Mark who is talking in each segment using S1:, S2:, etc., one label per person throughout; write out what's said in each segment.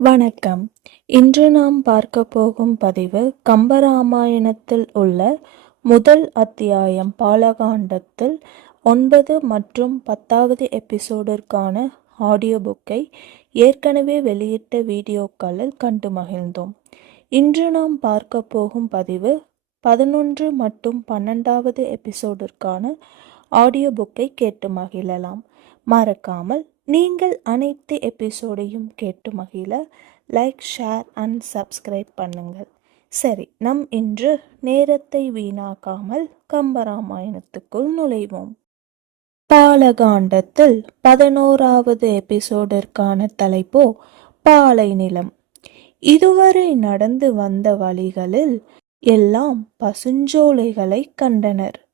S1: வணக்கம். இன்று நாம் பார்க்க போகும் பதிவு கம்பராமாயணத்தில் உள்ள முதல் அத்தியாயம் பாலகாண்டத்தில் ஒன்பது மற்றும் பத்தாவது எபிசோடிற்கான ஆடியோ புக்கை ஏற்கனவே வெளியிட்ட வீடியோக்களில் கண்டு மகிழ்ந்தோம். இன்று நாம் பார்க்க போகும் பதிவு பதினொன்று மற்றும் பன்னெண்டாவது எபிசோடிற்கான ஆடியோ புக்கை கேட்டு மகிழலாம். மறக்காமல் நீங்கள் அனைத்து எபிசோடையும் கேட்டு மகிழ லைக் ஷேர் அண்ட் சப்ஸ்கிரைப் பண்ணுங்கள். சரி நம் இன்று நேரத்தை வீணாக்காமல் கம்பராமாயணத்துக்குள் நுழைவோம். பாலகாண்டத்தில் பதினோராவது எபிசோடிற்கான தலைப்போ பாலை நிலம். இதுவரை நடந்து வந்த வழிகளில் எல்லாம் பசுஞ்சோலைகளை கண்டனர்.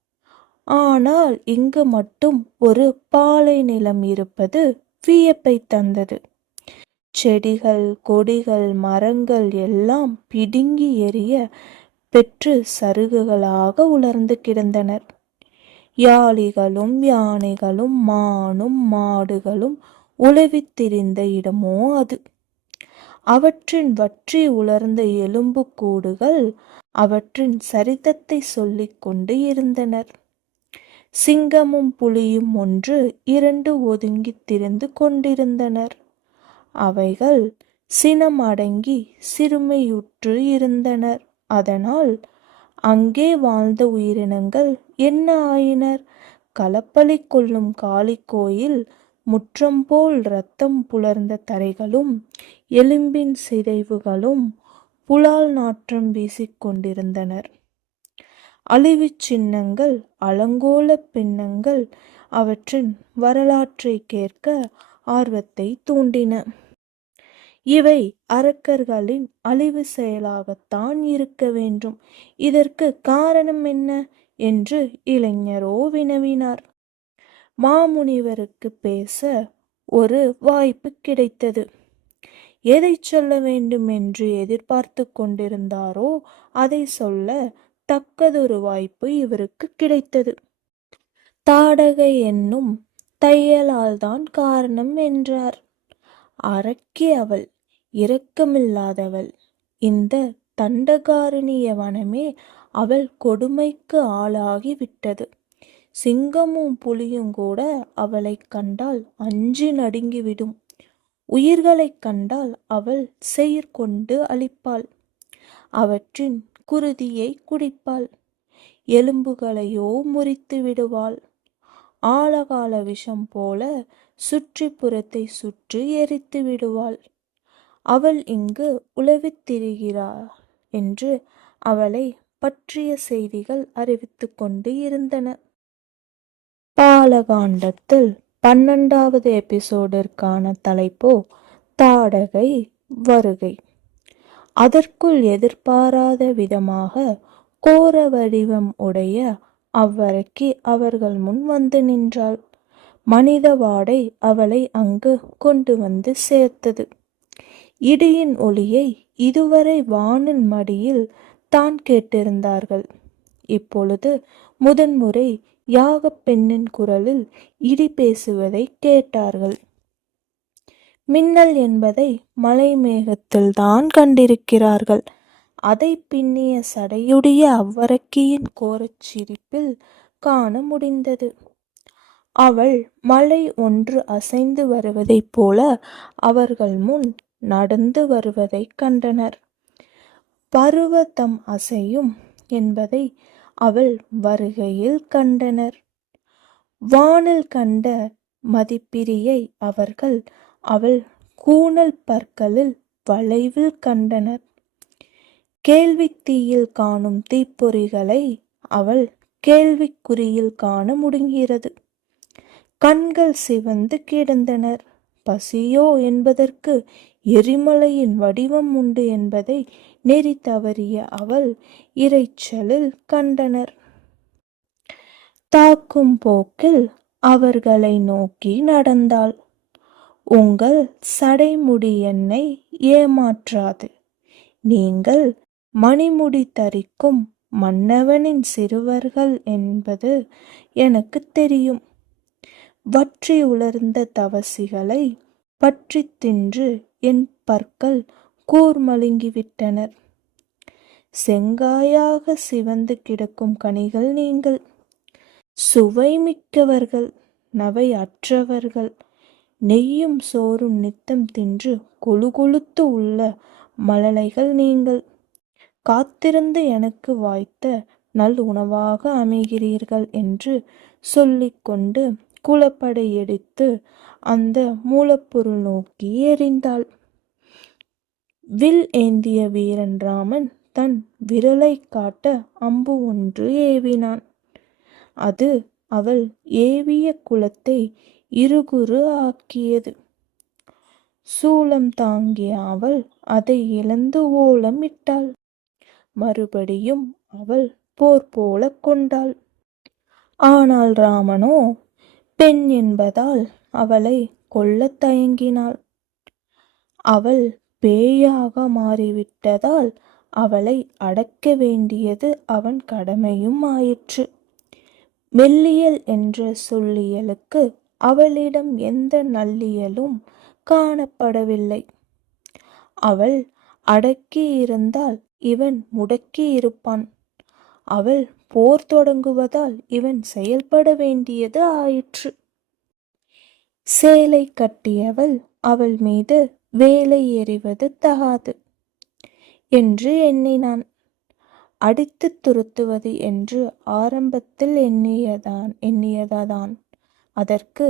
S1: ஆனால் இங்கு மட்டும் ஒரு பாலை நிலம் இருப்பது வியப்பை தந்தது. செடிகள் கொடிகள் மரங்கள் எல்லாம் பிடுங்கி எறிய பெற்று சருகுகளாக உலர்ந்து கிடந்தனர். யாளிகளும் யானைகளும் மானும் மாடுகளும் உழவித்திரிந்த இடமோ அது. அவற்றின் வற்றி உலர்ந்த எலும்பு கூடுகள் அவற்றின் சரிதத்தை சொல்லிக் கொண்டு இருந்தனர். சிங்கமும் புலியும் ஒன்று இரண்டு ஒதுங்கித் திரிந்து கொண்டிருந்தனர். அவைகள் சினம் அடங்கி சிறுமையுற்று இருந்தனர். அதனால் அங்கே வாழ்ந்த உயிரினங்கள் என்ன ஆயினர்? களப்பலி கொள்ளும் காளி கோயில் முற்றம் போல் இரத்தம் புலர்ந்த தரைகளும் எலும்பின் சிதைவுகளும் புலால் நாற்றம் வீசிக்கொண்டிருந்தனர் அழிவுச் சின்னங்கள் அலங்கோல பின்னங்கள் அவற்றின் வரலாற்றை கேட்க ஆர்வத்தை தூண்டின. இவை அரக்கர்களின் அழிவு செயலாகத்தான் இருக்க வேண்டும். இதற்கு காரணம் என்ன? என்று இளைஞரோ வினவினார். மாமுனிவருக்கு பேச ஒரு வாய்ப்பு கிடைத்தது. எதை சொல்ல வேண்டும் என்று எதிர்பார்த்து கொண்டிருந்தாரோ அதை சொல்ல தக்கதொரு வாய்ப்பு இவருக்கு கிடைத்தது. தாடகை என்னும் தையலால்தான் காரணம் என்றார். அரக்கி அவள் இரக்கமில்லாதவள். இந்த தண்டகாரணிய வனமே அவள் கொடுமைக்கு ஆளாகி விட்டது சிங்கமும் புலியும் கூட அவளை கண்டால் அஞ்சு நடுங்கிவிடும். உயிர்களைக் கண்டால் அவள் செயற்கொண்டு அழிப்பாள். அவற்றின் குருதியை குடிப்பாள். எலும்புகளையோ முறித்து விடுவாள். ஆழகால விஷம் போல சுற்றிப்புறத்தை சுற்றி எரித்து விடுவாள். அவள் இங்கு உழவித் திரிகிறாள் என்று அவளை பற்றிய செய்திகள் அறிவித்து கொண்டு இருந்தன. பாலகாண்டத்தில் பன்னெண்டாவது எபிசோடிற்கான தலைப்போ தாடகை வருகை. அதற்குள் எதிர்பாராத விதமாக கோர வடிவம் உடைய அவ்வரக்கி அவர்கள் முன் வந்து நின்றாள். மனித வாடை அவளை அங்கு கொண்டு வந்து சேர்த்தது. இடியின் ஒளியை இதுவரை வானின் மடியில் தான் கேட்டிருந்தார்கள். இப்பொழுது முதன்முறை யாகப் பெண்ணின் குரலில் இடி பேசுவதை கேட்டார்கள். மின்னல் என்பதை மலை மேகத்தில்தான் கண்டிருக்கிறார்கள். அதை பின்னிய சடையுடைய அவ்வரக்கியின் கோரச் சிரிப்பில் காண முடிந்தது. அவள் மலை ஒன்று அசைந்து வருவதைப் போல அவர்கள் முன் நடந்து வருவதைக் கண்டனர். பருவத்தம் அசையும் என்பதை அவள் வருகையில் கண்டனர். வானில் கண்ட மதிப்பிரியை அவர்கள் அவள் கூணல் பற்களில் வளைவில் கண்டனர். கேள்வித் தீயில் காணும் தீப்பொறிகளை அவள் கேள்விக்குறியில் காண முடிகிறது கண்கள் சிவந்து கிடந்தனர். பசியோ என்பதற்கு எரிமலையின் வடிவம் உண்டு என்பதை நெறி தவறிய அவள் இறைச்சலில் கண்டனர். தாக்கும் போக்கில் அவர்களை நோக்கி நடந்தாள். உங்கள் சடைமுடி என்னை ஏமாற்றாது. நீங்கள் மணிமுடி தரிக்கும் மன்னவனின் சிறுவர்கள் என்பது எனக்கு தெரியும். வற்றி உலர்ந்த தவசிகளை பற்றி தின்று என் பற்கள் கூர்மழுங்கிவிட்டனர். செங்காயாக சிவந்து கிடக்கும் கனிகள் நீங்கள். சுவை மிக்கவர்கள் நவை அற்றவர்கள் நெய்யும் சோறும் நித்தம் தின்று கொழு கொழுத்து உள்ள மழலைகள் நீங்கள். காத்திருந்து எனக்கு வாய்த்த நல் உணவாக அமைகிறீர்கள் என்று சொல்லிக்கொண்டு குளப்படை எடுத்து அந்த மூலப்பொருள் நோக்கி எறிந்தாள். வில் ஏந்திய வீரன் ராமன் தன் விரலை காட்ட அம்பு ஒன்று ஏவினான். அது அவள் ஏவிய குலத்தை இருகுறு ஆக்கியது. சூலம் தாங்கிய அவள் அதை இழந்து ஓலம் இட்டாள். மறுபடியும் அவள் போர் போல கொண்டாள். ஆனால் ராமனோ பெண் என்பதால் அவளை கொல்லத் தயங்கினாள். அவள் பேயாக மாறிவிட்டதால் அவளை அடக்க வேண்டியது அவன் கடமையும் ஆயிற்று. மெல்லியல் என்ற சொல்லியலுக்கு அவளிடம் எந்த நல்லியலும் காணப்படவில்லை. அவள் அடக்கி இருந்தால் இவன் முடக்கி இருப்பான் அவள் போர் தொடங்குவதால் இவன் செயல்பட வேண்டியது ஆயிற்று. சேலை கட்டியவள் அவள் மீது வேலை எறிவது தகாது என்று எண்ணினான். அடித்து துருத்துவது என்று ஆரம்பத்தில் எண்ணியதான் எண்ணியதான் அதற்கு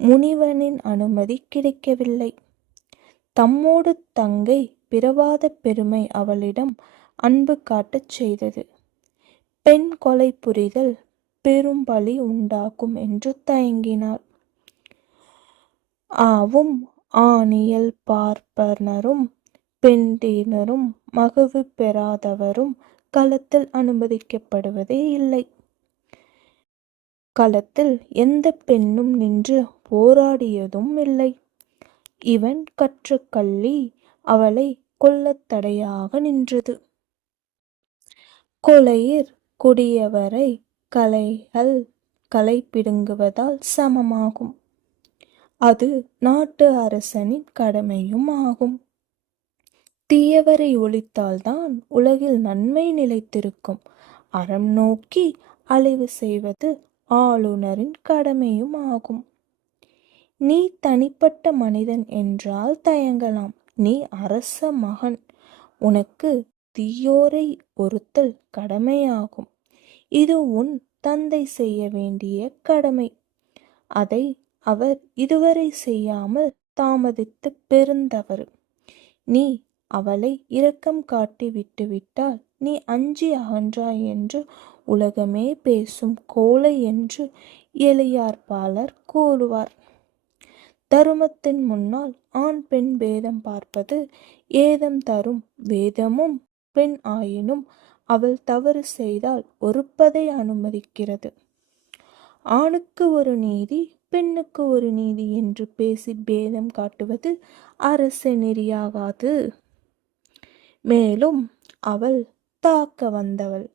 S1: முனிவனின் அனுமதி கிடைக்கவில்லை. தம்மோடு தங்கை பிறவாத பெருமை அவளிடம் அன்பு காட்டச் செய்தது. பெண் கொலை புரிதல் பெரும் பலி உண்டாக்கும் என்று தயங்கினாள். ஆவும் ஆணியல் பார்ப்பனரும் பெண்டினரும் மகவு பெறாதவரும் களத்தில் அனுமதிக்கப்படுவதே இல்லை. களத்தில் எந்த பெண்ணும் நின்று போராடியதும் இல்லை. இவன் கற்ற கள்ளி அவளை கொல்லத் தடையாக நின்றது. கொலையிற் கொடியவரை கலைகள் களை பிடுங்குவதால் சமமாகும். அது நாட்டு அரசனின் கடமையும் ஆகும் தீயவரை ஒழித்தால்தான் உலகில் நன்மை நிலைத்திருக்கும். அறம் நோக்கி அழிவு செய்வது ஆளுநரின் கடமையும் ஆகும் நீ தனிப்பட்ட மனிதன் என்றால் தயங்கலாம். நீ அரச மகன். உனக்கு தீயோரை ஒருத்தல் கடமையாகும். இது உன் தந்தை செய்ய வேண்டிய கடமை. அதை அவர் இதுவரை செய்யாமல் தாமதித்து பெருந்தவறு நீ அவளை இரக்கம் காட்டி விட்டுவிட்டால் நீ அஞ்சி அகன்றாய் என்று உலகமே பேசும் கோலை என்று எளியார்பாளர் கூறுவார். தருமத்தின் முன்னால் ஆண் பெண் பேதம் பார்ப்பது ஏதம் தரும் வேதமும் பெண் ஆயினும் அவள் தவறு செய்தால் ஒருப்பதை அனுமதிக்கிறது. ஆணுக்கு ஒரு நீதி பெண்ணுக்கு ஒரு நீதி என்று பேசி பேதம் காட்டுவது அரச நெறியாகாது. மேலும் அவள் தாக்க வந்தவள்.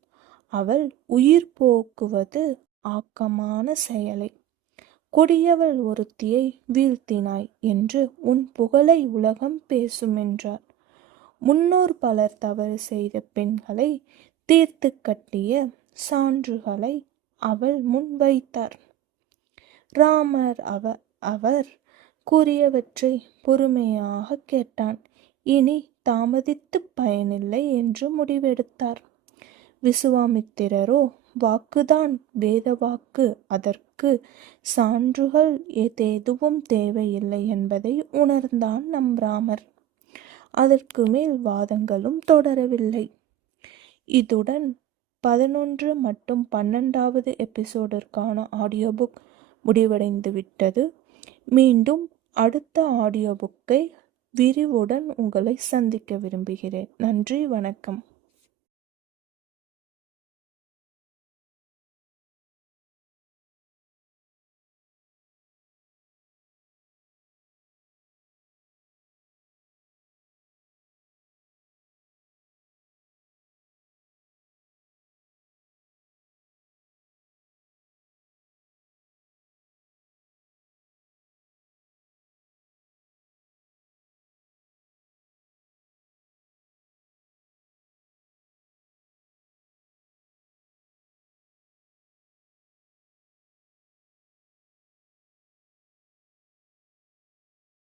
S1: அவள் உயிர் போக்குவது ஆக்கமான செயலை. கொடியவள் ஒருத்தியை வீழ்த்தினாய் என்று உன் புகழை உலகம் பேசும் என்றார் முன்னோர் பலர் தவறு செய்த பெண்களை தீர்த்து கட்டிய சான்றுகளை அவள் முன் வைத்தார். ராமர் அவ அவர் கூறியவற்றை பொறுமையாக கேட்டான். இனி தாமதித்து பயனில்லை என்று முடிவெடுத்தார். விசுவாமித்திரரோ வாக்குதான் வேத வாக்கு அதற்கு சான்றுகள் ஏதேதுவும் தேவையில்லை என்பதை உணர்ந்தான் நம்பிராமர் அதற்கு மேல் வாதங்களும் தொடரவில்லை. இதுடன் பதினொன்று மற்றும் பன்னெண்டாவது எபிசோடிற்கான ஆடியோ புக் முடிவடைந்து விட்டது. மீண்டும் அடுத்த ஆடியோ புக்கை விரிவுடன் உங்களை சந்திக்க விரும்புகிறேன். நன்றி வணக்கம்.